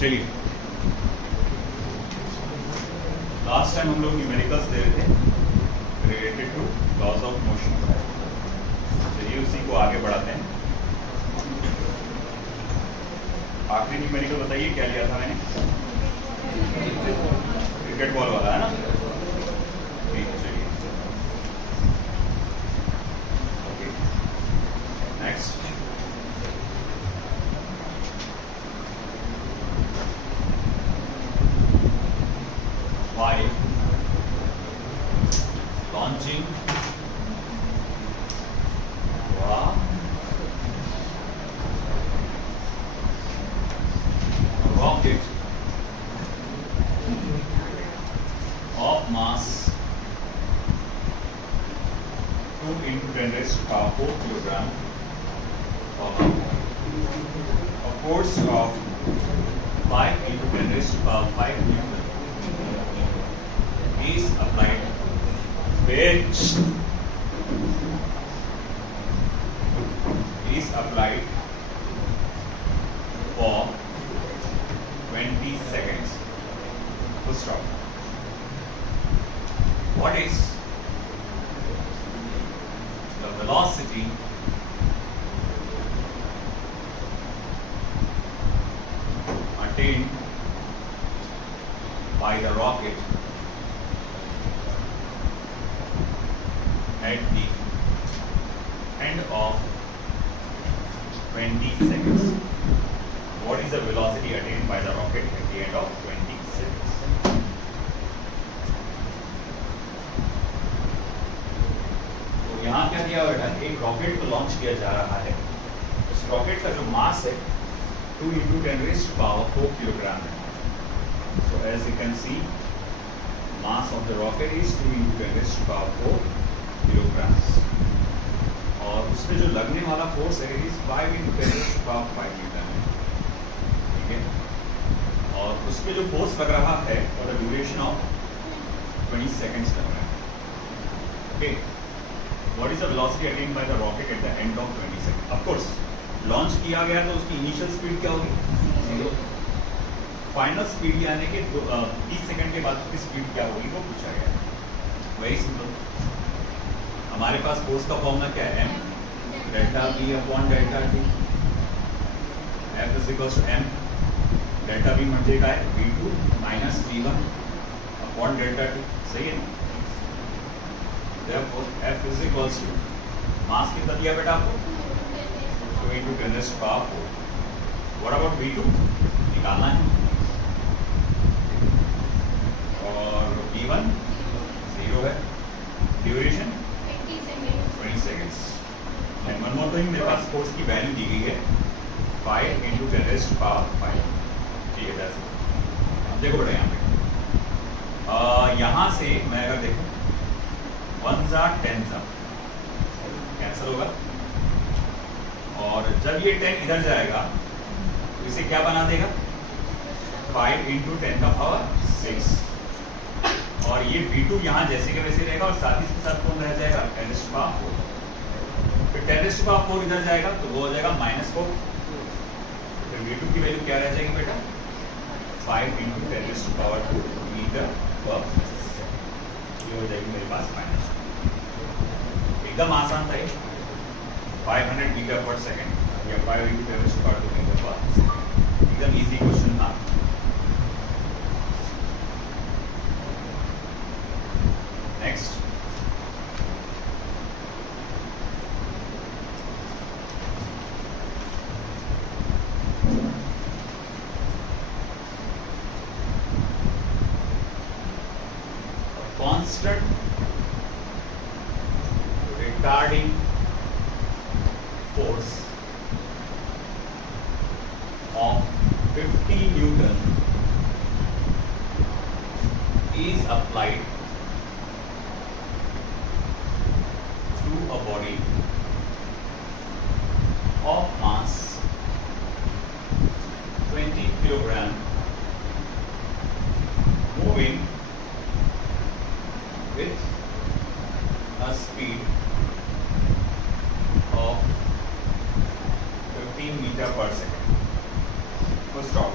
चलिए, last time हम लोग न्यूमेरिकल्स दे रहे थे related to laws of motion. चलिए उसी को आगे बढ़ाते हैं। आखिरी न्यूमेरिकल बताइए क्या लिया था मैंने? क्रिकेट बॉल वाला है ना? ठीक है, चलिए okay next. While launching a rocket of mass 2 into 10 raised to power 4 kilogram, a force of 5 into 10 raised to power 5 newton is applied, which is applied for 20 seconds. Full stop. What is the velocity attained by the rocket at the end of 20 seconds? What is the velocity attained by the rocket at the end of 20 seconds? तो यहाँ क्या दिया बेटा? एक rocket को launch किया जा रहा है। उस रॉकेट का जो मास है 2 into 10 raised to power 4 kilogram है। So as you can see, mass of the rocket is 2 into 10 raised to power 4 kilograms, और उसमें जो लगने वाला फोर्स है is 5 into 10 raised to power 5 Newton है। ठीक है, और उसमें जो फोर्स लग रहा है for the duration of 20 seconds लग रहा है। Okay, what is the velocity attend by the rocket at the end of 20 second? Of course launch किया गया तो उसकी इनिशियल स्पीड क्या होगी? 0। फाइनल स्पीड यानी कि 30 सेकंड के बाद की स्पीड क्या होगी वो पूछा गया है। वेरी सिंपल, हमारे पास फोर्स का फॉर्मूला क्या है? m delta v upon delta t। F is equals to m delta v multiply v2 minus v1 upon delta t। सही है ना? Therefore F is equals to mass कितना दिया बेटा आपको? 2 into 10 raised to power 4। What about v2? निकालना है, और v1 0 है, duration 20 seconds। And one more thing, मेरे पास फोर्स की वैल्यू दी गई है 5 into 10 raised to power 5। ठीक है, दैट्स इट। अब देखो बेटा यहाँ पे यहाँ से मैं अगर देखूँ 1 ज़ा 10 ज़ा कैंसिल होगा, और जब ये 10 इधर जाएगा तो इसे क्या बना देगा? 5 into 10 का पावर 6, और ये V2 यहाँ जैसे के वैसे रहेगा, और साथ ही साथ कौन रह जाएगा? 10 raised to power 4। फिर 10 raised to power 4 इधर जाएगा तो वो हो जाएगा -4। फिर V2 की वैल्यू क्या रह जाएगी बेटा? 5 into 10 raised to power 2 metre पर सेकंड। ये हो जाएगी मेरे पास -2। एकदम आसान था ये, 500 मीटर पर सेकंड या 5 into 10 raised to power 2 metre पर सेकंड। एकदम इजी क्वेश्चन था। Next, a constant retarding force of 50 Newton is applied a body of mass 20 kilogram moving with a speed of 15 meter per second। Full stop।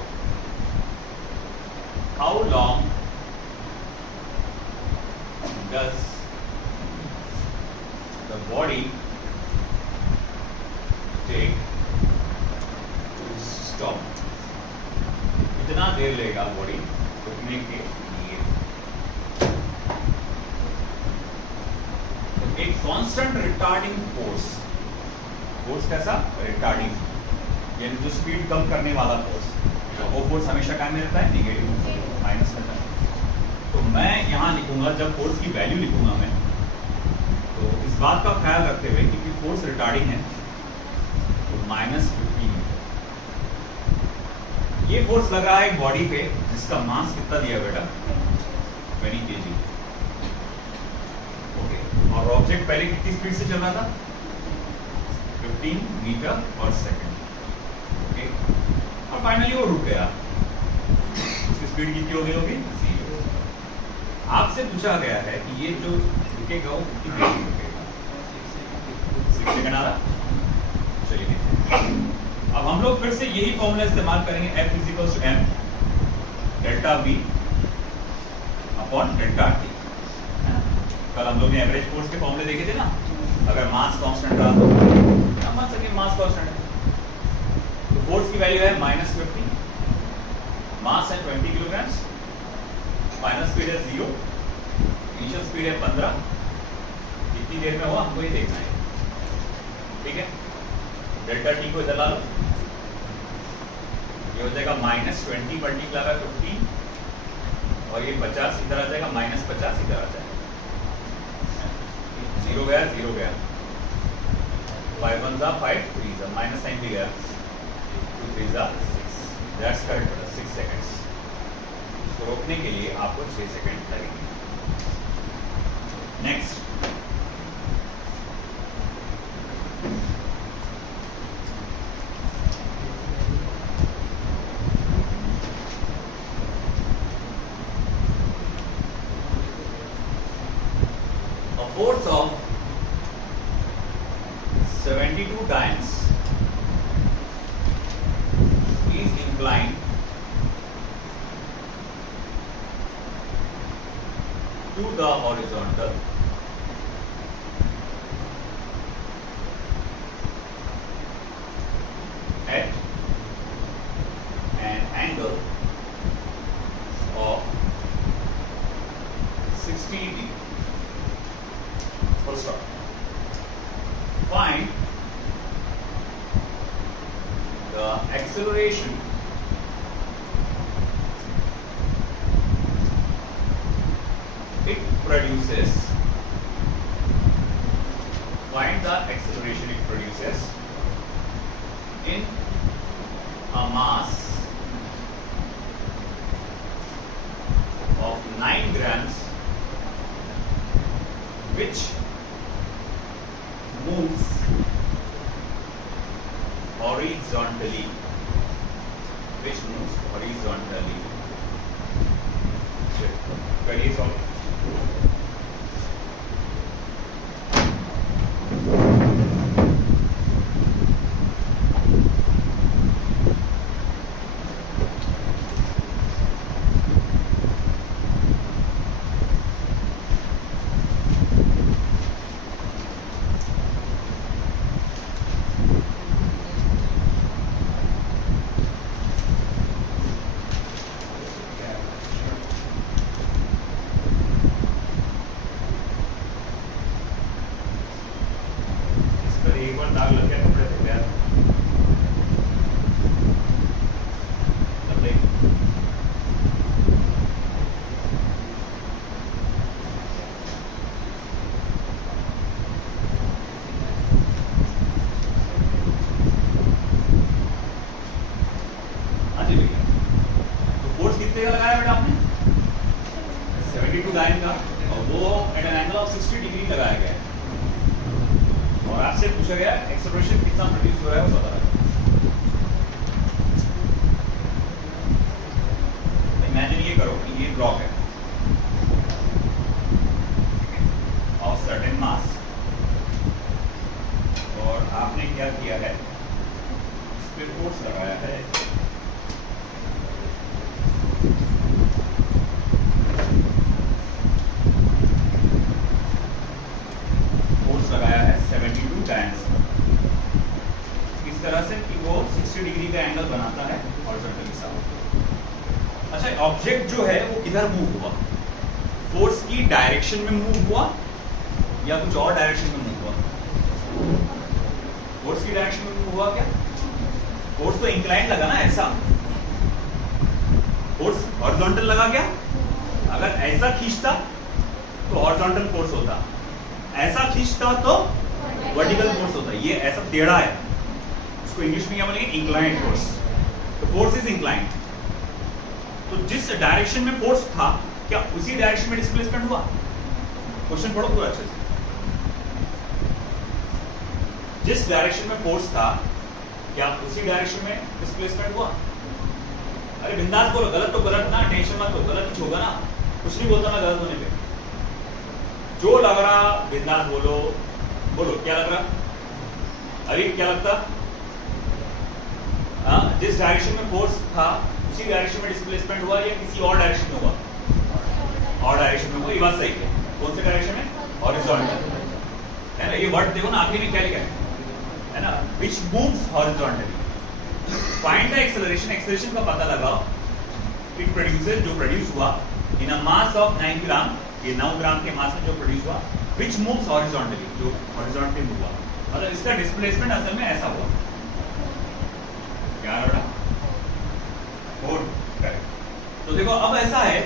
देर लेगा body रुकने के लिए। तो एक constant retarding force, force कैसा retarding, यानी जो स्पीड कम करने वाला फोर्स, वो फोर्स हमेशा क्या में रहता है नेगेटिव माइनस में रहता है। तो मैं यहाँ लिखूंगा, जब फोर्स की वैल्यू लिखूंगा मैं, तो इस बात का ख्याल रखते हुए क्योंकि फोर्स रिटार्डिंग है तो -15 ये फोर्स लग रहा है एक बॉडी पे जिसका मास कितना दिया बेटा 20 kg। ओके, और ऑब्जेक्ट पहले कितनी स्पीड से चल रहा था 15 मीटर पर सेकंड। ओके, और फाइनली वो रुक गया, उसकी स्पीड कितनी हो गई होगी 0। आपसे पूछा गया है कि ये जो रुकेगा वो कितनी देर में रुकेगा, 6 सेकंड आ रहा। चलिए देखते हैं। अब हम लोग फिर से यही फॉर्मूला इस्तेमाल करेंगे, F = m delta v upon delta t। कल हम लोग ने एवरेज फोर्स के फॉर्मूले देखे थे ना, अगर मास कांस्टेंट रहा तो हम मान सके मास कांस्टेंट है। तो फोर्स की वैल्यू है -15, मास है 20 किलोग्राम, फाइनल स्पीड है 0, इनिशियल स्पीड है 15। कितनी देर में हुआ हमको ये देखना है, ठीक है। डेल्टा टी को इधर ला लो, ये हो जाएगा -20 मल्टीप्लाई बाय 15, और ये 50 इधर आ जाएगा, -50 इधर आ जाएगा, 0 गया 0 गया, 5 1 जा 5 3 जा, माइनस साइन भी गया, 2 3 जा 6, दैट्स करेक्ट, 6 सेकंड्स। इसको रोकने के लिए आपको 6 सेकंड लगेंगे। Next, force of 72 times is inclined to the horizontal at an angle of 60 degree. Full stop. Find the acceleration it produces. Find the acceleration it produces in a mass of 9 grams, which moves horizontally, करिए solve. एक बार दाग लग गया कपड़े पे यार, हाँ जी भैया। तो फोर्स कितने का लगाया बेटा आपने 72 लाइन का, और वो at an angle of 60 degree लगाया गया है। और आपसे पूछा गया एक्सेलरेशन कितना प्रोड्यूस हो रहा है वो बता रहा है। इमेजिन ये करो कि ये ब्लॉक है ऑफ सर्टेन मास, और आपने क्या किया है, इस पे फोर्स लगाया है, लगाया है 72 टाइम्स इस तरह से कि वो 60 डिग्री का एंगल बनाता है हॉरिजॉन्टल के साथ। अच्छा, ऑब्जेक्ट जो है वो किधर मूव हुआ? फोर्स की डायरेक्शन में मूव हुआ या कुछ और डायरेक्शन में मूव हुआ? फोर्स की डायरेक्शन में मूव हुआ क्या? फोर्स तो इंक्लाइन लगा ना, ऐसा। फोर्स हॉरिजॉन्टल लगा क्या? अगर ऐसा खींचता तो हॉरिजॉन्टल फोर्स होता, ऐसा खींचता तो वर्टिकल फोर्स होता। ये ऐसा टेढ़ा है, इसको इंग्लिश में क्या बोलेंगे? Inclined force. तो फोर्स इज इंक्लाइंड। तो जिस डायरेक्शन में फोर्स था, क्या उसी डायरेक्शन में डिस्प्लेसमेंट हुआ? क्वेश्चन पढ़ो पूरा अच्छे से। जिस डायरेक्शन में फोर्स था, क्या उसी डायरेक्शन में डिस्प्लेसमेंट हुआ? अरे बिंदास बोलो, गलत तो गलत ना, टेंशन मत लो, गलत कुछ होगा ना, कुछ नहीं बोलता मैं गलत होने पे। जो लग रहा बिंदास बोलो, बोलो क्या लग रहा? अरे क्या लगता? हाँ, जिस डायरेक्शन में फोर्स था उसी डायरेक्शन में डिस्प्लेसमेंट हुआ या किसी और डायरेक्शन में हुआ? और डायरेक्शन में हुआ। ये बात सही है। कौन से डायरेक्शन में? हॉरिजॉन्टल, है ना। ये वर्ड देखो ना, आखिर में क्या लिखा है ना, विच moves horizontally. Find the acceleration. Acceleration का पता लगाओ। इट प्रोड्यूसेस, जो प्रोड्यूस हुआ इन अ मास ऑफ 9 ग्राम, ये 9 ग्राम के मास में जो प्रोड्यूस हुआ, विच मूव्स हॉरिजॉन्टली, जो हॉरिजॉन्टली मूव हुआ, मतलब इसका डिस्प्लेसमेंट असल में ऐसा हुआ। क्या रहा? तो देखो अब ऐसा है,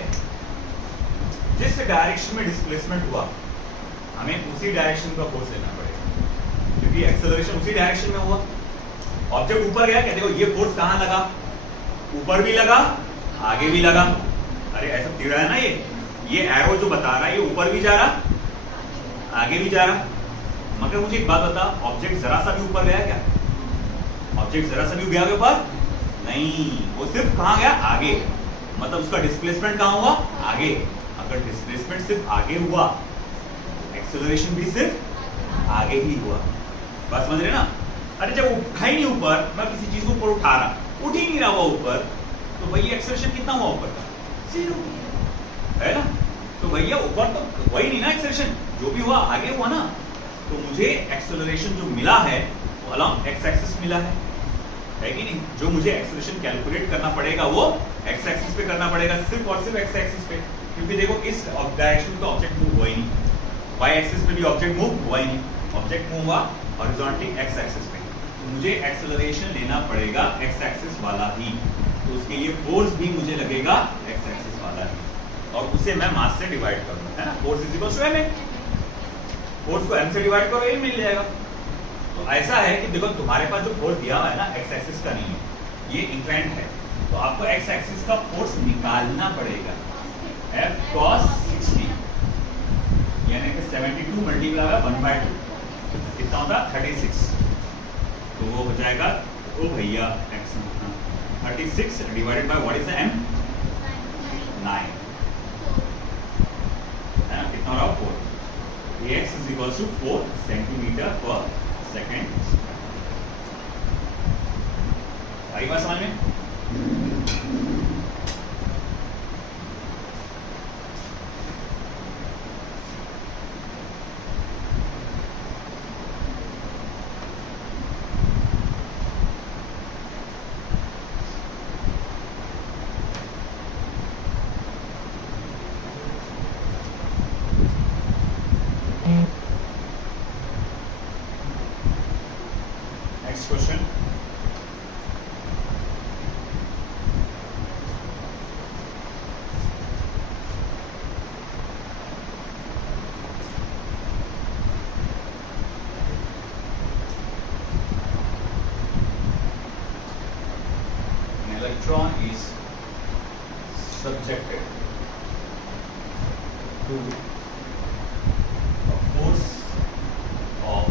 जिस डायरेक्शन में डिस्प्लेसमेंट हुआ हमें उसी डायरेक्शन का फोर्स लेना पड़ेगा, क्योंकि एक्सेलरेशन उसी डायरेक्शन में हुआ। ऑब्जेक्ट ऊपर गया, क्या देखो ये फोर्स कहां लगा? ऊपर भी लगा, आगे भी लगा। अरे ऐसा टेढ़ा है ना ये एरो जो बता रहा है, ये ऊपर भी जा रहा, आगे भी जा रहा। मगर मुझे एक बात बता, ऑब्जेक्ट जरा सा भी ऊपर गया क्या? ऑब्जेक्ट जरा सा भी गया ऊपर नहीं, वो सिर्फ कहां गया? आगे। मतलब उसका डिस्प्लेसमेंट कहां हुआ? आगे। अगर डिस्प्लेसमेंट सिर्फ आगे हुआ, एक्सेलरेशन भी सिर्फ आगे ही हुआ। बात समझ रहे ना? अरे जब उठा ही नहीं ऊपर, मैं किसी चीज को ऊपर उठा रहा, उठ ही नहीं रहा हुआ ऊपर, तो भैया एक्सेलरेशन कितना हुआ ऊपर का? 0 है ना। तो भैया ऊपर तो वही नहीं ना एक्सेलरेशन, जो भी हुआ आगे हुआ ना। तो मुझे एक्सेलरेशन जो मिला है वो अलोंग एक्स एक्सिस मिला है कि नहीं? जो मुझे एक्सेलरेशन कैलकुलेट करना पड़ेगा वो एक्स एक्सिस पे करना पड़ेगा, सिर्फ और सिर्फ एक्स एक्सिस पे। क्योंकि देखो इस डायरेक्शन में तो ऑब्जेक्ट मूव हुआ ही नहीं, वाई एक्सिस पे भी ऑब्जेक्ट मूव हुआ ही नहीं, ऑब्जेक्ट मूव हुआ हॉरिजॉन्टली एक्स एक्सिस पे। तो मुझे एक्सेलरेशन लेना पड़ेगा एक्स एक्सिस वाला ही, तो उसके लिए फोर्स भी मुझे लगेगा एक्स एक्सिस वाला ही, और उसे मैं मास से डिवाइड करूंगा, है ना। Force is equal to M. Force को एम से डिवाइड करो, एम मिल जाएगा। तो ऐसा है कि देखो तुम्हारे पास जो फोर्स दिया हुआ है ना, एक्स एक्सिस का नहीं है, ये इंक्लाइंड है, तो आपको एक्स एक्सिस का फोर्स निकालना पड़ेगा। F cos 60 यानी कि 72 मल्टीप्लाई बाय 1/2 कितना होता है? 36। तो वो हो जाएगा, ओ भैया x 36 divided by what is the m? 9, है ना। कितना हो रहा है? 4। Ax is equals to 4 centimetre पर सेकेंड। आई बात समझ में? Next question. An electron is subjected to a force of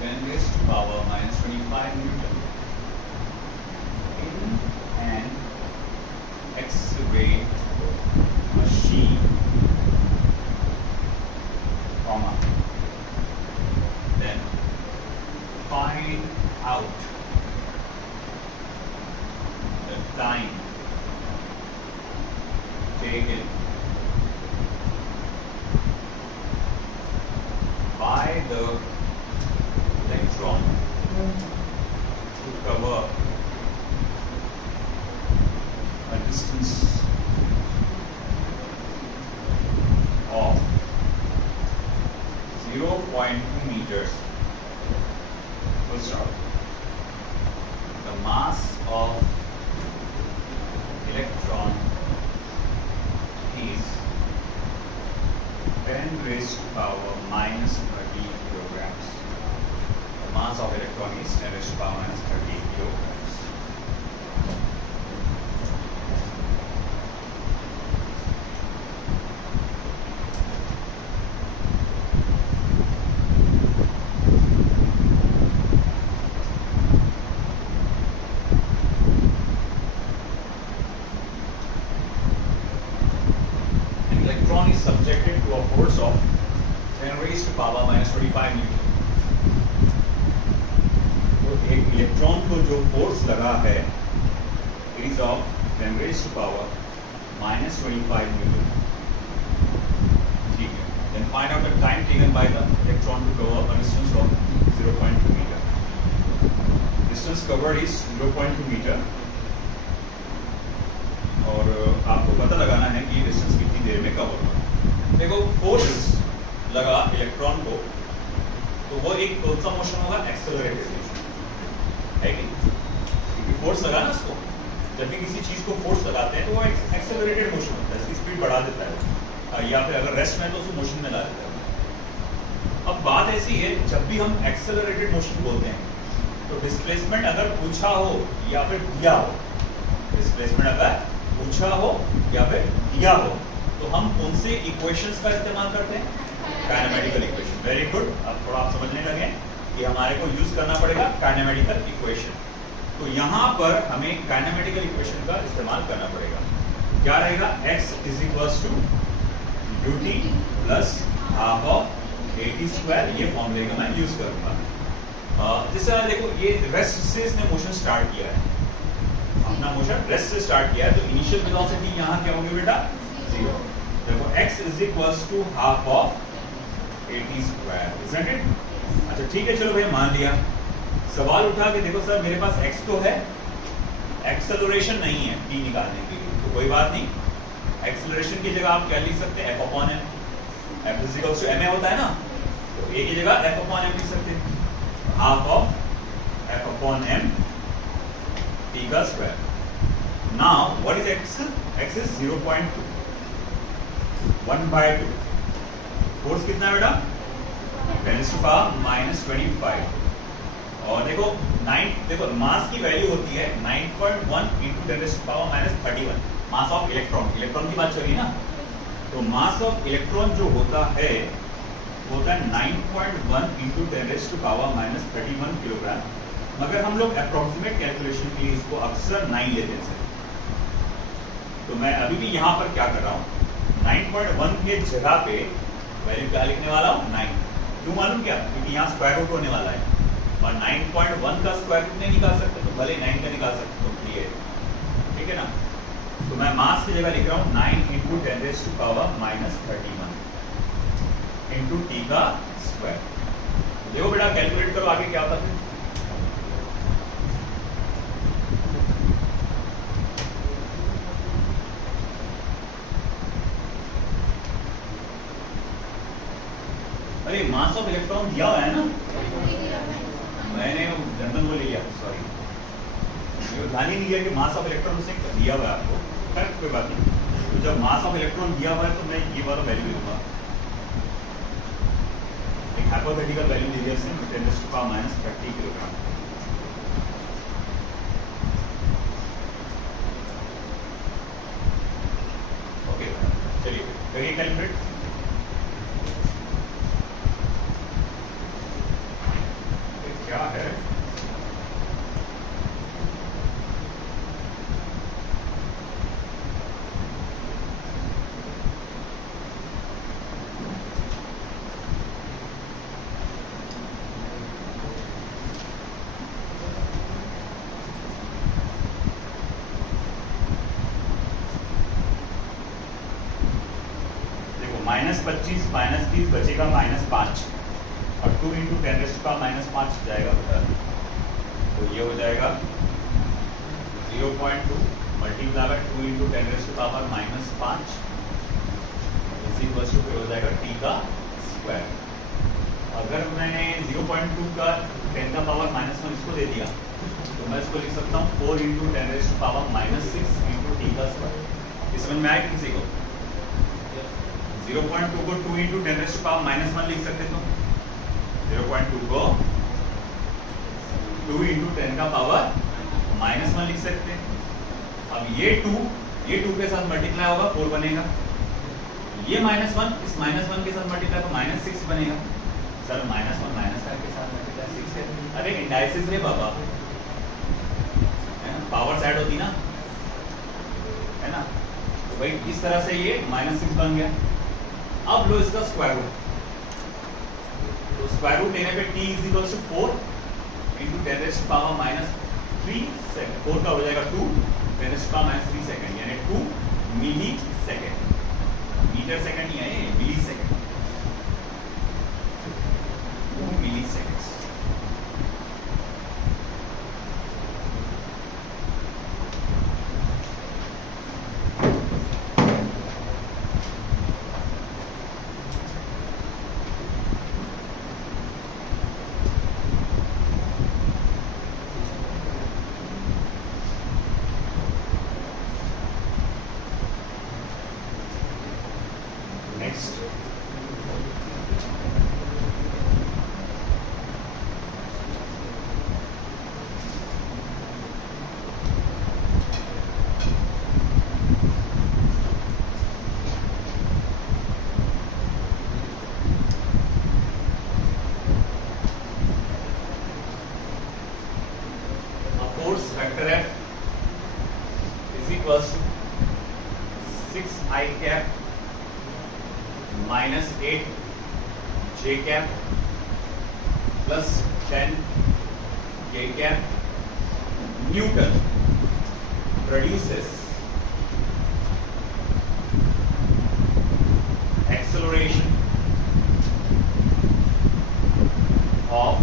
10 raised to power minus 25 Newton in an X-ray machine, comma, then find out the time taken by the electron to cover a distance of 0.2 meters, full stop. The mass of electron is 10 raised to power minus 30 kilograms. The mass of electron is 10 raised to power minus 30 kilograms. Electron is subjected to a force of 10 raised to power minus 25 Newton. तो एक electron को जो force लगा है is of 10 raised to power minus 25 Newton. ठीक है. Then find out the time taken by the electron to cover a distance of 0.2 meter. Distance covered is 0.2 meter. और आपको पता लगाना है कि डिस्टेंस कितनी देर में कवर होगा. देखो फोर्स लगा इलेक्ट्रॉन को तो वो एक कौन सा मोशन होगा? एक्सेलरेटेड मोशन है कि क्योंकि फोर्स लगा ना उसको. जब भी किसी चीज को फोर्स लगाते हैं तो वो एक्सेलरेटेड मोशन होता है, इसकी स्पीड बढ़ा देता है या फिर अगर रेस्ट में तो उसको मोशन में ला देता है. अब बात ऐसी है जब भी हम एक्सेलरेटेड मोशन बोलते हैं तो डिस्प्लेसमेंट अगर पूछा हो या फिर दिया हो, डिस्प्लेसमेंट अगर पूछा हो या फिर दिया हो तो हम कौन से इक्वेशंस का इस्तेमाल करते हैं? Kinematical equation. Very good. अब थोड़ा आप समझने लगे कि हमारे को यूज करना पड़ेगा काइनेमेटिकल इक्वेशन. तो यहाँ पर हमें काइनेमेटिकल इक्वेशन का इस्तेमाल करना पड़ेगा. क्या रहेगा? x is equals to ut plus half of at square. ये फॉर्मूले का मैं यूज करूंगा. जिस तरह देखो ये रेस्ट से इसने मोशन स्टार्ट किया है, अपना मोशन रेस्ट से स्टार्ट किया है तो इनिशियल वेलोसिटी यहाँ क्या होगी बेटा? 0. देखो x is equals to half of at square. Isn't it? अच्छा ठीक है, चलो भाई मान लिया. सवाल उठा कि देखो सर मेरे पास x तो है, एक्सेलरेशन नहीं है t निकालने के लिए. तो कोई बात नहीं, एक्सेलरेशन की जगह आप क्या लिख सकते हैं? f upon m. f is equals to ma होता है ना, तो a की जगह f अपॉन m लिख सकते हैं. Half of f upon m t का square. Now what is x? x is 0.2, 1/2. Force कितना है बेटा? 10 raised to power minus 25. और देखो 9, देखो मास की वैल्यू होती है 9.1 into 10 raised to power minus 31. Mass of electron, electron की बात चली ना, तो मास ऑफ इलेक्ट्रॉन जो होता है वो होता है 9.1 into 10 raised to power minus 31 kilogram. मगर हम लोग अप्रोक्सीमेट कैलकुलेशन के लिए इसको अक्सर 9 लेते हैं. तो मैं अभी भी यहाँ पर क्या कर रहा हूँ? 9.1 के जगह पे वैल्यू क्या लिखने वाला हूँ? 9. क्यों मालूम क्या? क्योंकि यहाँ स्क्वायर रूट होने वाला है और 9.1 का स्क्वायर रूट नहीं निकाल सकते तो भले 9 का निकाल सकते तो ये ठीक है ना. तो मैं मास की जगह लिख रहा हूँ 9 into 10 raised to power minus 31 into t का स्क्वायर. देखो बेटा कैलकुलेट करो आगे क्या होता है. अरे मास ऑफ इलेक्ट्रॉन दिया हुआ है ना, मैंने जनरल वो ले लिया, सॉरी, ध्यान ही नहीं दिया कि मास ऑफ इलेक्ट्रॉन से दिया हुआ है आपको. करेक्ट, कोई बात नहीं. तो जब मास ऑफ इलेक्ट्रॉन दिया हुआ है तो मैं ये वाला वैल्यू दूंगा. एक हाइपोथेटिकल वैल्यू दे दिया इसने 10 raised to power minus 30 kilogram. Okay चलिए करिए कैलकुलेट. क्या है? -25 -30 बचेगा -5 और 2 into 10 raised to power -5 जाएगा. तो ये हो जाएगा 0.2 multiply by 2 into 10 raise to power -5 is equal to हो जाएगा t का स्क्वायर। अगर मैंने 0.2 का 10 का पावर -1 इसको दे दिया तो मैं इसको लिख सकता हूँ 4 into 10 raise to power -6 into T का स्क्वायर। इस समझ में आया किसी को? 0.2 को 2 इंटू 10 रेज़ टू पावर -1 लिख सकते तुम। 0.2 को 2 इंटू 10 का पावर -1 लिख सकते हैं। अब ये 2 के साथ मल्टीप्लाई होगा 4 बनेगा, ये -1 इस -1 के साथ मल्टीप्लाई तो -6 बनेगा। सर -1 -5 के साथ मल्टीप्लाई 6 है। अरे इंडाइसिस रे बाबा, है ना, पावर्स ऐड होती ना, है ना, तो भाई इस तरह से ये -6 बन गया। अब लो इसका स्क्वायर रूट, तो स्क्वायर रूट लेने पे t is equal to 4 into 10 raise to power -3 second. 4 का हो जाएगा 2 10 रेज़ टू पावर -3 सेकंड, यानी 2 मिली सेकंड। मीटर सेकंड नहीं है, millisecond, 2 millisecond. Vector F is equals to 6i cap minus 8 j cap plus 10 k cap Newton produces acceleration of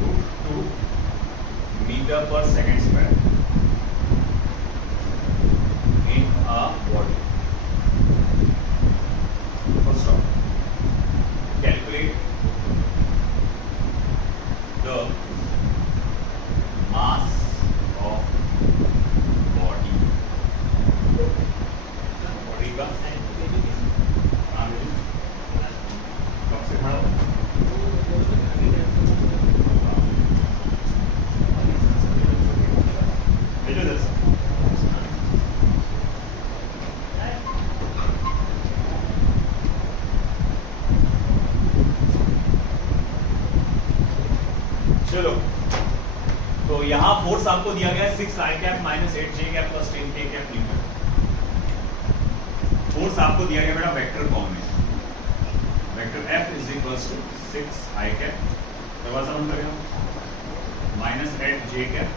√2 meter per second square in a body. First off, calculate the mass of body. Body का चलो, तो यहाँ force आपको दिया गया है 6i cap minus 8j cap plus 10k cap newton. Force आपको दिया गया बेटा वेक्टर फॉर्म में, vector F is equals to 6i cap दबा समझ करेगा minus 8j cap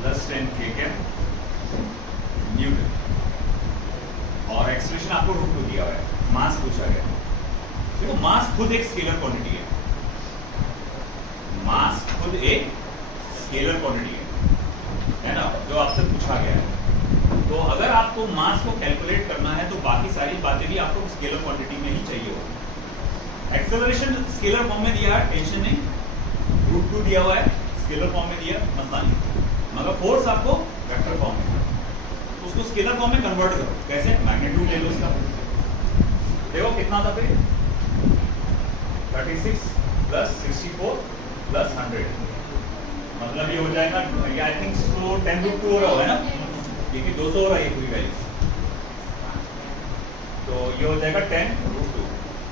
plus 10k cap newton, और एक्सप्रेशन आपको √2 दिया हुआ है, मास पूछा गया। देखो मास खुद एक स्केलर क्वांटिटी है, मास खुद एक स्केलर क्वांटिटी है ना, जो आपसे पूछा गया है। तो अगर आपको मास को कैलकुलेट करना है तो बाकी सारी बातें भी आपको स्केलर क्वांटिटी में ही चाहिए होगी। एक्सेलरेशन स्केलर फॉर्म में दिया है, टेंशन नहीं, √2 दिया हुआ है, स्केलर फॉर्म में दिया, मसला नहीं, मगर फोर्स आपको वेक्टर फॉर्म में, तो उसको स्केलर फॉर्म में कन्वर्ट करो। कैसे? मैग्नीट्यूड ले लो उसका, देखो कितना था फिर 36 प्लस 64 प्लस 100, मतलब ये हो जाएगा, ये आई थिंक सो 10√2 हो रहा होगा ना, क्योंकि 200 हो रहा है ये पूरी वैल्यू, तो ये हो जाएगा 10√2,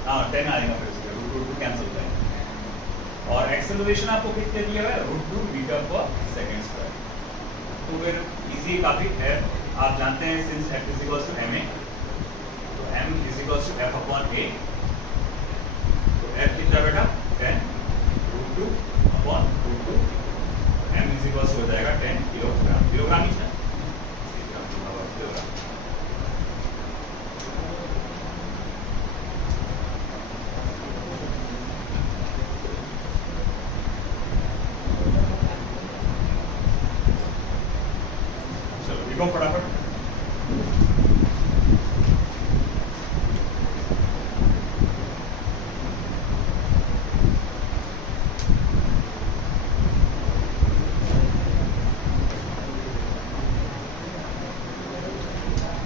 हाँ 10 आएगा, फिर उसके √2 कैंसिल हो जाएगा। और एक्सेलरेशन आपको कितने दिया है? √2 मीटर पर सेकेंड स्क्वायर। तो फिर इजी काफी है, आप जानते हैं since F is equals to ma, तो m is equals to F upon a, तो F कितना बेटा 10√2 अपॉन √2, m इज इक्वल्स हो जाएगा 10 किलोग्राम, किलोग्राम ही है, किलोग्राम। लिखो फटाफट।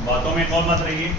बातों में कौन मत रहिए।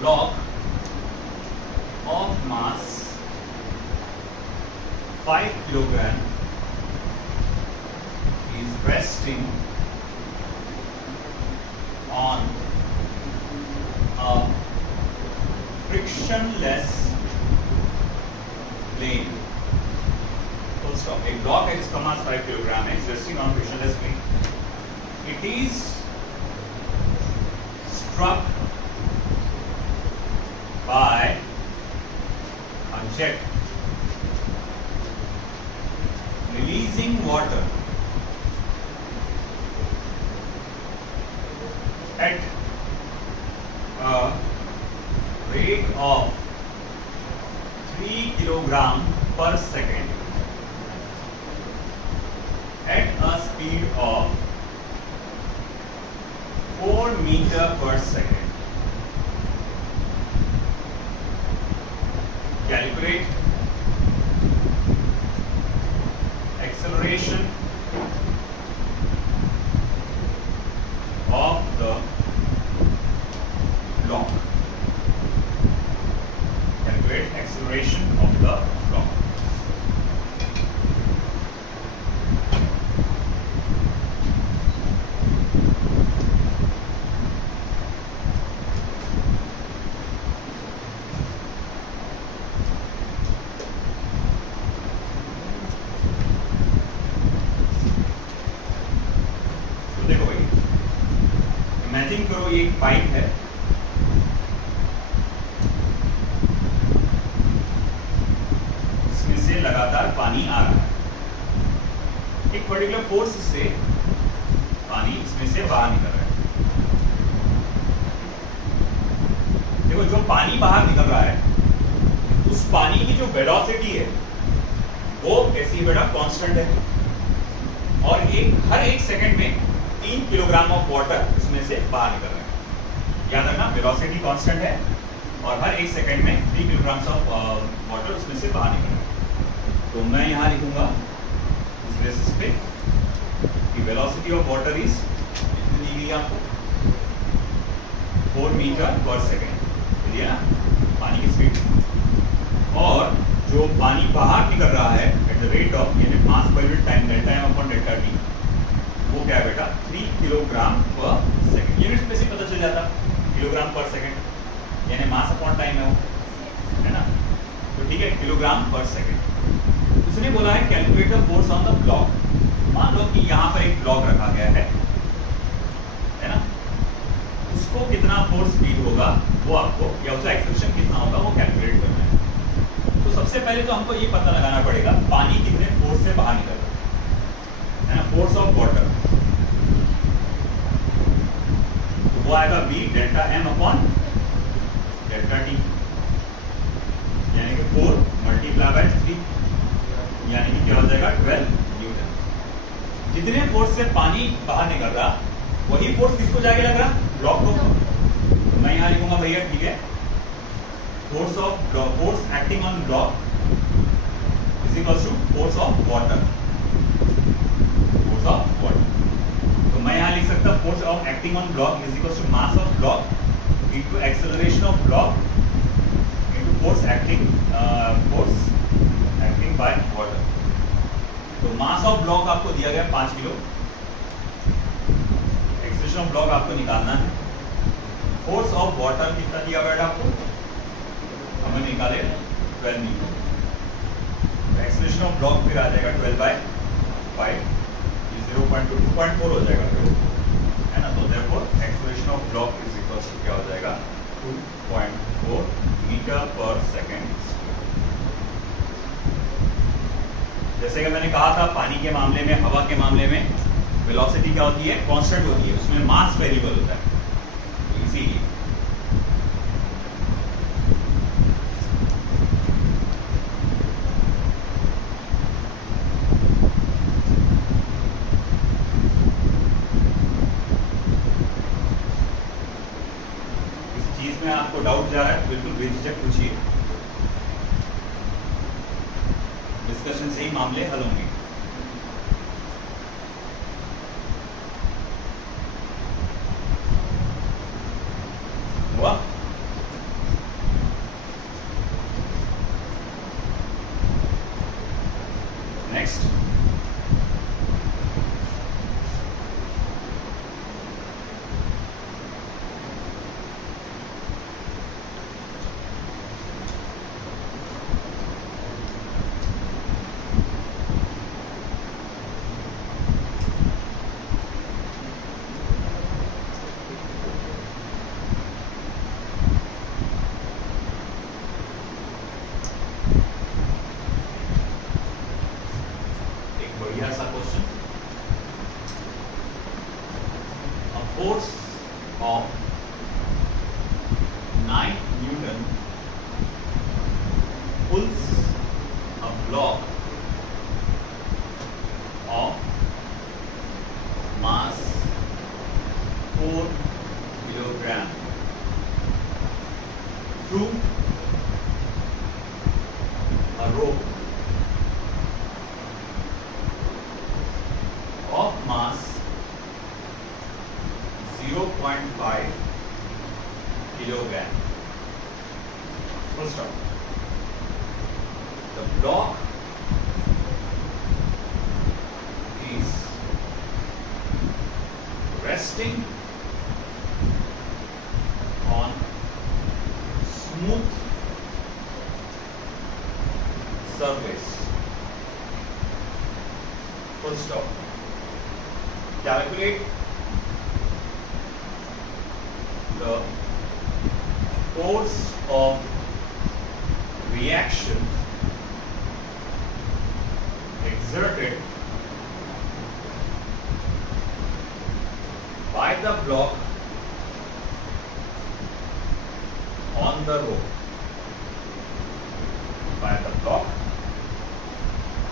Block of mass 5 kilogram is resting on a frictionless plane. Full stop. एक ब्लॉक है जिसका मास 5 किलोग्राम है, is resting on frictionless plane. It is struck by a jet releasing water at a rate of 3 kilogram per second at a speed of 4 meter per second. Calculate acceleration of the block. Calculate acceleration of the block. Imagine करो ये एक pipe है, इसमें से लगातार पानी आ रहा है, एक पर्टिकुलर फोर्स से पानी इसमें से बाहर निकल रहा है। देखो जो पानी बाहर निकल रहा है उस पानी की जो वेलोसिटी है वो कैसी है बेटा, कांस्टेंट है, और हर एक सेकंड में 3 किलोग्राम ऑफ वाटर उसमें से बाहर निकल रहा है। याद रखना वेलोसिटी कांस्टेंट है और हर एक सेकंड में 3 किलोग्राम ऑफ वाटर उसमें से बाहर निकल रहा है। तो मैं यहाँ लिखूंगा इस बेसिस पे कि वेलोसिटी ऑफ वाटर इज कितनी दी गई आपको, 4 मीटर पर सेकेंड, ना पानी की स्पीड, और जो पानी बाहर निकल रहा है एट द रेट ऑफ यानी मास पर unit time delta M upon delta T, वो क्या है बेटा 3 किलोग्राम पर सेकंड। यूनिट पे से पता चल जाता, किलोग्राम पर सेकंड यानी मास अपॉन टाइम है वो, है ना। तो ठीक है, किलोग्राम पर सेकंड। उसने बोला है calculate the force on the block. मान लो कि यहाँ पर एक ब्लॉक रखा गया है ना, उसको कितना फोर्स फील होगा वो आपको, या उसका एक्सेलरेशन कितना होगा वो कैलकुलेट करना है। तो सबसे पहले तो हमको ये पता लगाना पड़ेगा पानी कितने फोर्स से बाहर निकल रहा है ना, फोर्स ऑफ वाटर, तो वो आएगा V delta M upon delta T, यानी कि 4 मल्टीप्लाई बाय 3, यानी कि क्या हो जाएगा 12 न्यूटन। जितने फोर्स से पानी बाहर निकल रहा वही फोर्स किसको जाके लग रहा, ब्लॉक को। तो मैं यहाँ लिखूंगा भैया, ठीक है, force of block, force acting on block is equal to force of water, force of water. तो मैं यहाँ लिख सकता हूँ force of acting on block is equal to mass of block into acceleration of block into force acting by water. तो mass of block आपको दिया गया 5 किलो, एक्सेलरेशन ऑफ ब्लॉक आपको निकालना है, फोर्स ऑफ वाटर कितना दिया गया आपको, हमें निकाले 12 न्यूटन। एक्सेलरेशन ऑफ ब्लॉक फिर आ जाएगा 12/5 इज 0.2 2.4 हो जाएगा फिर, है ना। तो therefore acceleration of block is equal to क्या हो जाएगा 2.4 मीटर पर सेकेंड। जैसे कि मैंने कहा था पानी के मामले में, हवा के मामले में वेलोसिटी क्या होती है, कांस्टेंट होती है, उसमें मास वेरिएबल होता है, तो इसीलिए इस चीज में आपको डाउट जा रहा है बिल्कुल बेझिझक पूछिए, डिस्कशन से ही मामले हल होंगे। हुआ? नेक्स्ट, बढ़िया सा question. A force of 9 Newton pulls a block of mass 4 kilogram through a rope of mass 0.5 kilogram. Full stop. The block is resting on smooth surface. Full stop. Calculate the force of reaction exerted by the block on the rope. By the block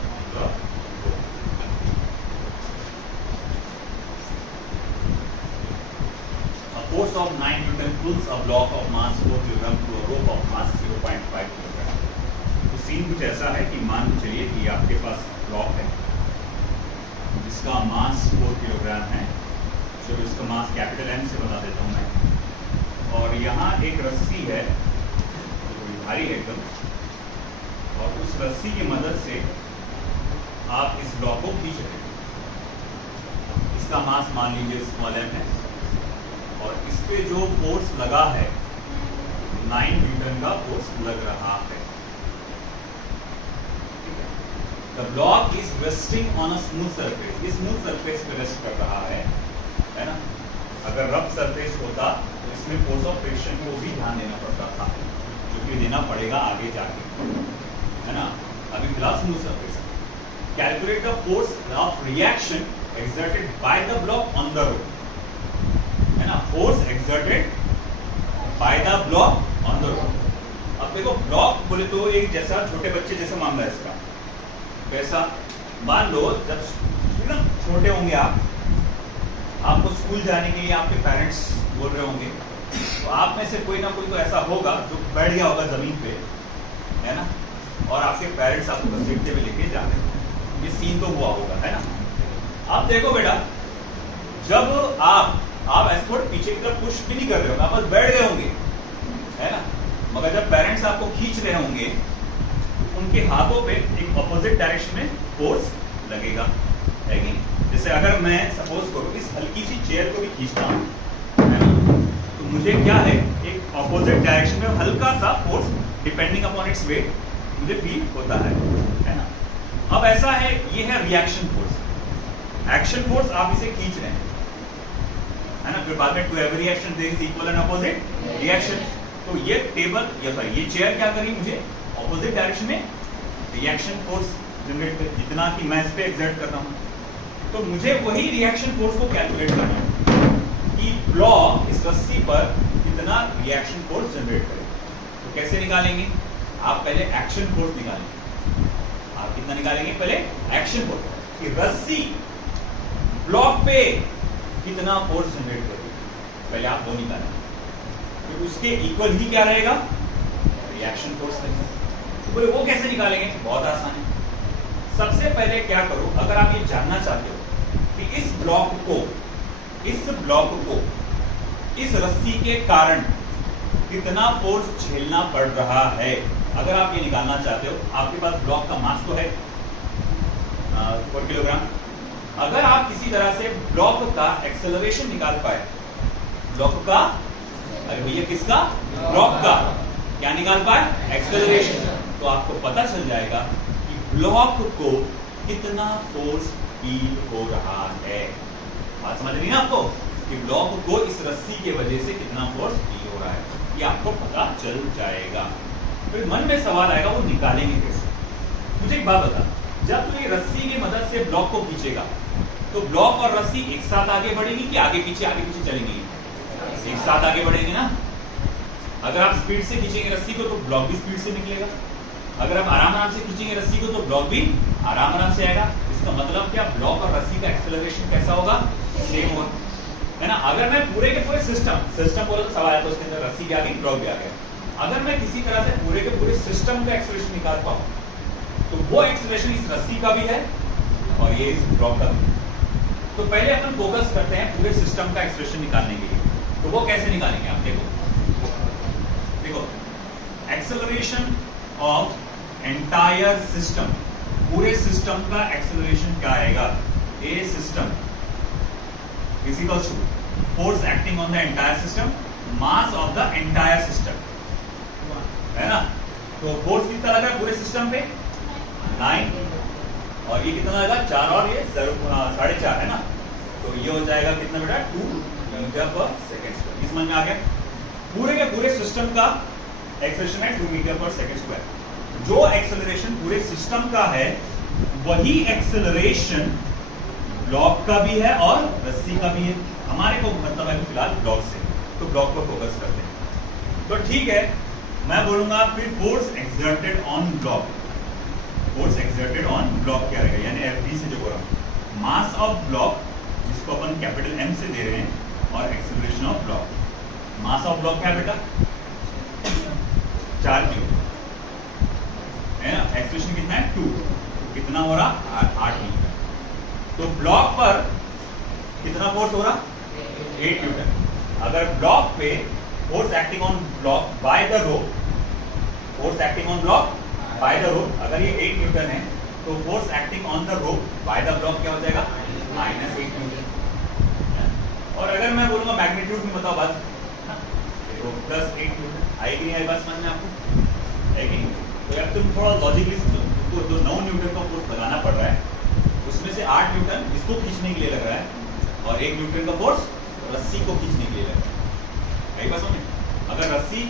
on the rope. A force of 9 Newton pulls a block of mass 4 kg through a rope of mass 0.5 kg. तो scene कुछ ऐसा है कि मान के चलिए कि आपके पास ब्लॉक है जिसका मास 4 किलोग्राम है, जो इसका मास कैपिटल M से बता देता हूँ मैं, और यहाँ एक रस्सी है जो भारी है एकदम, और उस रस्सी की मदद से आप इस ब्लॉक को खींच रहे हैं। इसका मास मान लीजिए स्मॉल m है, और इस पे जो फोर्स लगा है 9 न्यूटन का फोर्स लग रहा है। The block is resting on a smooth surface. इस स्मूथ सरफेस पे रेस्ट कर रहा है ना। अगर रफ सरफेस होता तो इसमें फोर्स ऑफ फ्रिक्शन को भी ध्यान देना पड़ता था, जो कि देना पड़ेगा आगे जाके, है ना। अभी फिलहाल smooth surface. Calculate the force of reaction exerted by the block on the rope, है ना। Force exerted by the block on the rope. अब देखो ब्लॉक बोले तो एक जैसा छोटे बच्चे जैसा मामला है इसका, वैसा मान लो जब ना छोटे होंगे आप, आपको स्कूल जाने के लिए आपके पेरेंट्स बोल रहे होंगे, तो आप में से कोई ना कोई तो ऐसा होगा जो बैठ गया होगा जमीन पे, है ना, और आपके पेरेंट्स आपको घसीटते हुए लेके जा रहे हैं। ये सीन तो हुआ होगा, है ना। आप देखो बेटा, जब आप ऐसे थोड़े पीछे की तरफ पुश भी नहीं कर रहे होंगे, आप बस बैठ गए होंगे, है ना, मगर जब पेरेंट्स आपको खींच रहे होंगे उनके हाथों पे एक अपोजिट डायरेक्शन में फोर्स लगेगा, है कि नहीं। जैसे अगर मैं सपोज करो इस हल्की सी चेयर को भी खींचता हूँ, है ना, तो मुझे क्या है एक अपोजिट डायरेक्शन में हल्का सा force depending upon its weight मुझे फील होता है ना। अब ऐसा है, ये है रिएक्शन फोर्स, एक्शन फोर्स आप इसे खींच रहे हैं, है ना, फिर बाद में to every reaction there is equal and opposite reaction. तो ये टेबल या सॉरी ये चेयर क्या करी, मुझे ऑपोजिट डायरेक्शन में रिएक्शन फोर्स जनरेट कर, जितना कि मैं इस पे एक्सर्ट कर रहा हूं। तो मुझे वही रिएक्शन फोर्स को कैलकुलेट करना है कि ब्लॉक इस रस्सी पर कितना रिएक्शन फोर्स जनरेट करे। तो कैसे निकालेंगे, आप पहले एक्शन फोर्स निकालेंगे। आप कितना निकालेंगे, पहले एक्शन फोर्स कि रस्सी ब्लॉक पे कितना फोर्स जनरेट करेगी, पहले आप वो निकालेंगे। तो उसके इक्वल ही क्या रहेगा, रिएक्शन फोर्स रहेगा। तो बोले वो कैसे निकालेंगे, बहुत आसान है। सबसे पहले क्या करो, अगर आप ये जानना चाहते हो कि इस ब्लॉक को इस रस्सी के कारण कितना फोर्स झेलना पड़ रहा है, अगर आप ये निकालना चाहते हो, आपके पास ब्लॉक का मास तो है 4 किलोग्राम। अगर आप किसी तरह से ब्लॉक का एक्सेलरेशन निकाल पाए, ब्लॉक का, अरे भैया किसका, ब्लॉक का क्या निकाल पाए, एक्सेलरेशन, तो आपको पता चल जाएगा कि ब्लॉक को कितना फोर्स फील हो रहा है। बात समझ रही ना आपको, कि ब्लॉक को इस रस्सी के वजह से कितना फोर्स फील हो रहा है, ये आपको पता चल जाएगा। फिर मन में सवाल आएगा वो निकालेंगे कैसे। मुझे एक बात बता, जब तू ये रस्सी की मदद से ब्लॉक को खींचेगा तो ब्लॉक और रस्सी एक साथ आगे बढ़ेगी कि आगे पीछे चलेंगी, एक साथ आगे बढ़ेंगे ना। अगर आप स्पीड से खींचेंगे रस्सी को तो ब्लॉक भी स्पीड से निकलेगा, अगर आप आराम से खींचेंगे रस्सी को तो ब्लॉक भी आराम से आएगा। इसका मतलब क्या, ब्लॉक और रस्सी का एक्सेलरेशन कैसा होगा, सेम होगा, है ना। अगर मैं पूरे के पूरे सिस्टम बोला तो सवाल है, तो उसके अंदर रस्सी भी आ गई, ब्लॉक भी आ गया। अगर मैं किसी तरह से पूरे के पूरे सिस्टम का एक्सेलरेशन निकाल पाऊं तो वो एक्सेलरेशन इस रस्सी का भी है और ये इस ब्लॉक का भी। तो पहले अपन फोकस करते हैं पूरे सिस्टम का एक्सेलरेशन निकालने के लिए। तो वो कैसे निकालेंगे, आप देखो एक्सेलरेशन ऑफ एंटायर सिस्टम, पूरे सिस्टम का एक्सेलरेशन क्या आएगा, ए system is equals to force acting on the entire system, mass of the entire system, है ना। तो फोर्स कितना लगा पूरे सिस्टम पे 9, और ये कितना लगा 4 और ये 4.5 है ना। तो ये हो जाएगा कितना बेटा 2 मीटर पर सेकेंड स्क्वायर। इस समझ में आ गया, पूरे के पूरे सिस्टम का एक्सेलरेशन है 2 मीटर पर सेकेंड स्क्वायर। जो एक्सेलरेशन पूरे सिस्टम का है वही एक्सेलरेशन ब्लॉक का भी है और रस्सी का भी है। हमारे को मतलब है फिलहाल ब्लॉक से, तो ब्लॉक पर फोकस करते हैं। तो ठीक है, मैं बोलूंगा फिर force exerted on block, force exerted on block क्या रहेगा, यानी एफबी से जो बोल रहा हूं, मास ऑफ ब्लॉक जिसको अपन कैपिटल एम से दे रहे हैं, और acceleration of block. Mass of block क्या बेटा 4 किलो है ना, एक्सेलरेशन कितना है 2, कितना हो रहा 8 मीटर। तो ब्लॉक पर कितना फोर्स हो रहा 8 न्यूटन। अगर ब्लॉक पे force acting on block by the rope, force acting on block by the rope, अगर ये 8 न्यूटन है तो force acting on the rope by the block क्या हो जाएगा -8 न्यूटन। और अगर मैं बोलूंगा मैग्नीट्यूड में बताओ बात, तो +8 न्यूटन आएगी नहीं, आई बात समझ में आपको है कि नहीं। तो अब तुम थोड़ा लॉजिकली समझो, तो 9 न्यूटन का फोर्स लगाना पड़ रहा है, उसमें से 8 न्यूटन इसको खींचने के लिए लग रहा है और 1 न्यूटन का फोर्स रस्सी को खींचने के लिए लग रहा है। कई बात समझे, अगर रस्सी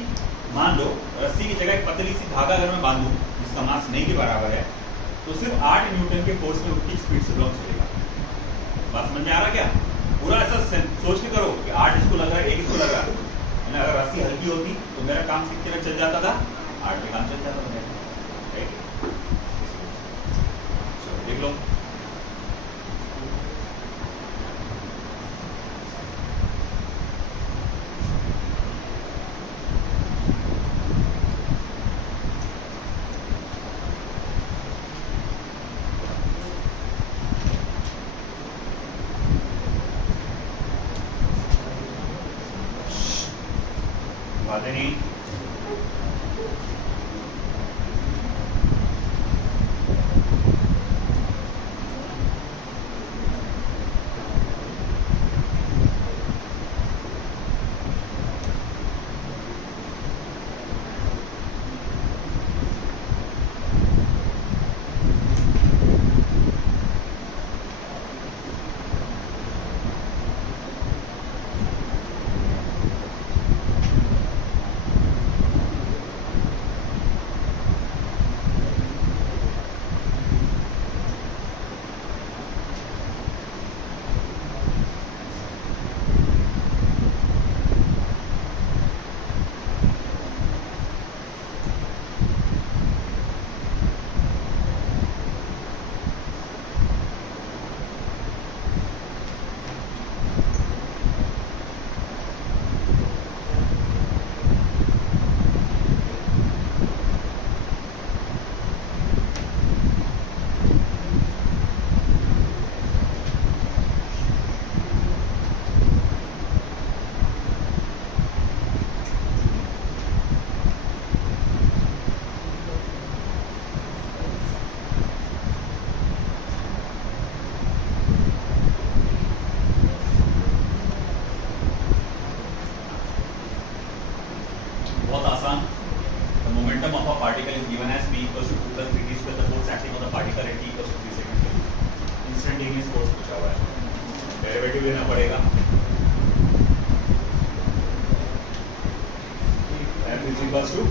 मान लो रस्सी की जगह एक पतली सी धागा अगर मैं बांधूं जिसका मास नहीं के बराबर है, तो सिर्फ 8 न्यूटन के फोर्स में उतनी स्पीड से ब्लॉक चलेगा। बात समझ में आ रहा क्या, पूरा ऐसा सोच के करो कि 8 इसको लग रहा है 1 इसको लग रहा है, अगर रस्सी हल्की होती तो मेरा काम कितने में चल जाता था, 8 में काम चल जाता था। देख लो बातें नहीं। डेरिवेटिव लेना पड़ेगा। F is equal to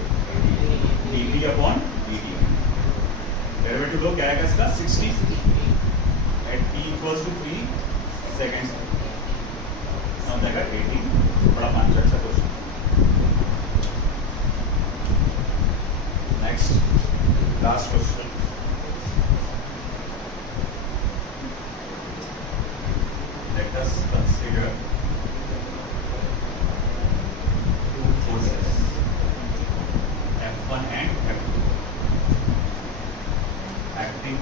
dp upon dt। Derivative लो क्या आएगा इसका 60 at t equals to 3 seconds हो जाएगा 18। बड़ा 5 सा question. Next last question. Let us consider two forces F1 and F2 acting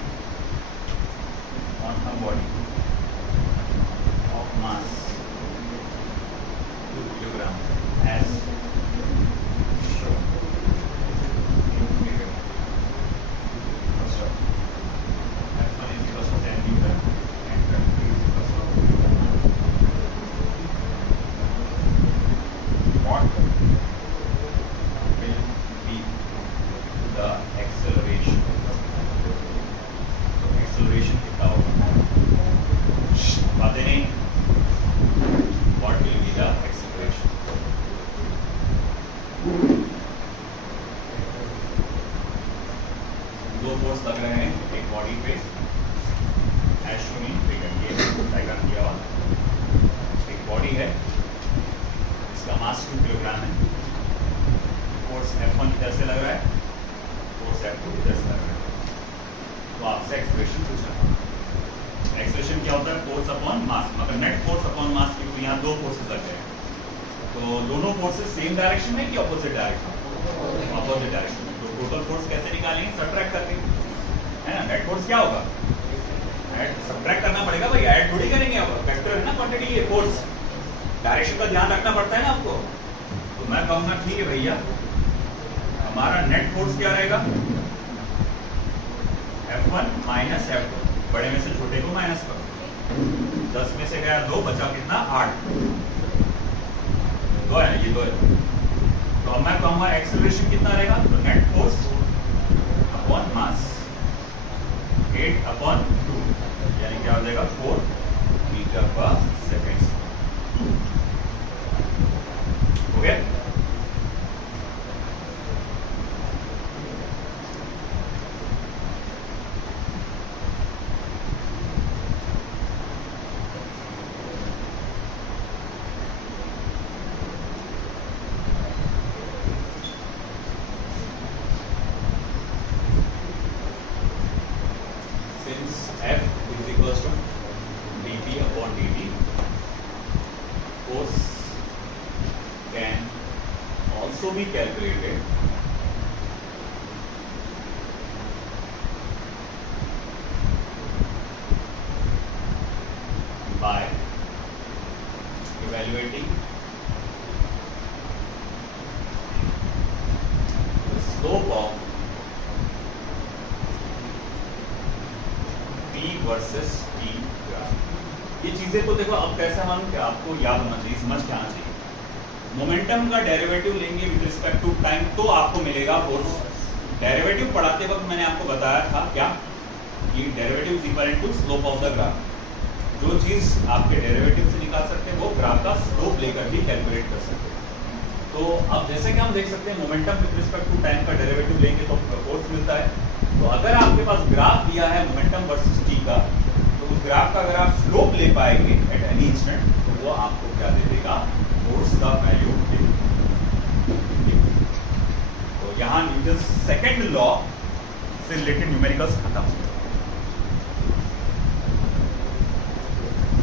on a body of mass 2 kg as shown in figure. First of F1 is equal to 10 Newton and F2 is equal to what will be the acceleration? तो acceleration कितना होगा? बातें नहीं। What will be the acceleration? दो force लग रहे हैं एक बॉडी पे, as shown in figure। ये डायग्राम किया हुआ एक बॉडी है, इसका मास 2 किलोग्राम है। फोर्स F1 इधर से लग रहा है, फोर्स F2 इधर से लग रहा है। तो आपसे एक्सप्रेशन पूछा। एक्सप्रेशन क्या होता है? फोर्स अपॉन मास, मतलब नेट फोर्स अपॉन मास। क्योंकि यहाँ दो फोर्सेस लग रहे हैं, तो दोनों फोर्सेस सेम डायरेक्शन में कि ऑपोजिट डायरेक्शन? ऑपोजिट डायरेक्शन में। तो टोटल फोर्स कैसे निकालेंगे? सब्ट्रैक्ट करके, है ना। नेट फोर्स क्या होगा? ऐड सब्ट्रैक्ट करना पड़ेगा भाई, ऐड थोड़ी करेंगे। अब वेक्टर है ना क्वांटिटी, ये फोर्स डायरेक्शन का ध्यान रखना पड़ता है ना आपको। तो मैं कहूँगा ठीक है भैया, हमारा नेट फोर्स क्या रहेगा? F1 minus F2। बड़े में से छोटे को माइनस करो, 10 में से गया 2, बचा कितना? 8। 2 है, ये 2 है। तो अब मैं कहूँगा एक्सेलरेशन कितना रहेगा? तो नेट फोर्स अपॉन मास 8/2, यानी क्या हो जाएगा? 4 मीटर पर सेकेंड। हो गया? F is equals to dp upon dt, force can also be calculated by evaluating the slope of P versus T graph. ये चीजें तो देखो, अब कैसा मालूम कि आपको याद होना चाहिए, समझ के आना चाहिए। मोमेंटम का डेरिवेटिव लेंगे विद रिस्पेक्ट टू टाइम, तो आपको मिलेगा फोर्स। डेरिवेटिव पढ़ाते वक्त मैंने आपको बताया था क्या, कि derivative is equal to slope of the graph. जो चीज आपके डेरिवेटिव से निकाल सकते हैं, वो ग्राफ का स्लोप लेकर भी कैलकुलेट कर सकते हैं। तो अब जैसे कि हम देख सकते हैं, momentum with respect to time का डेरिवेटिव लेंगे तो फोर्स मिलता है। तो अगर आपके पास ग्राफ दिया है मोमेंटम वर्सेस टी का, तो उस ग्राफ का अगर आप स्लोप ले पाएंगे एट एनी इंस्टेंट, तो वो आपको क्या दे देगा? फोर्स का वैल्यू दे देगा। तो यहाँ न्यूटन सेकंड लॉ से रिलेटेड न्यूमेरिकल्स खत्म।